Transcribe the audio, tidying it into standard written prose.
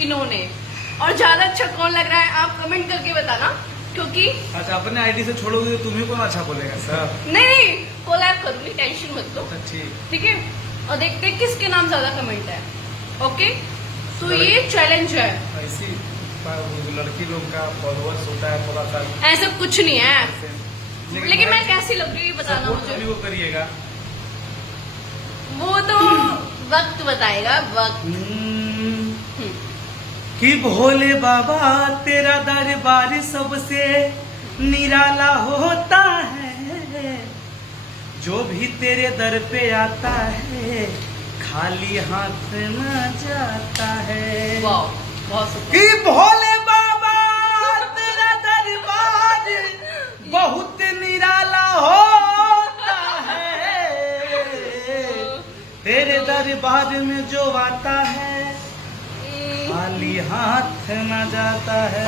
इन्होंने, और ज्यादा अच्छा कौन लग रहा है आप कमेंट करके बताना, क्योंकि अच्छा अपने आईडी से छोड़ोगे तो तुम्हें कौन अच्छा बोलेगा सर? नहीं कोलैब करूंगी, टेंशन मत लो। ठीक है, और देखते हैं किसके नाम ज्यादा कमेंट है। ओके, तो ये चैलेंज है। ऐसी लड़की लोग का फॉलोअर्स होता है थोड़ा सा, ऐसा कुछ नहीं है, लेकिन मैं कैसी लग रही हूँ बताना मुझे। वो करिएगा, वो तो वक्त बताएगा, वक्त। कि भोले बाबा तेरा दरबार सबसे निराला होता है, जो भी तेरे दर पे आता है खाली हाथ न जाता है। वाह, बहुत सुंदर। कि भोले बाबा तेरा दरबार बहुत निराला होता है, तेरे दरबार में जो आता है खाली हाथ न जाता है।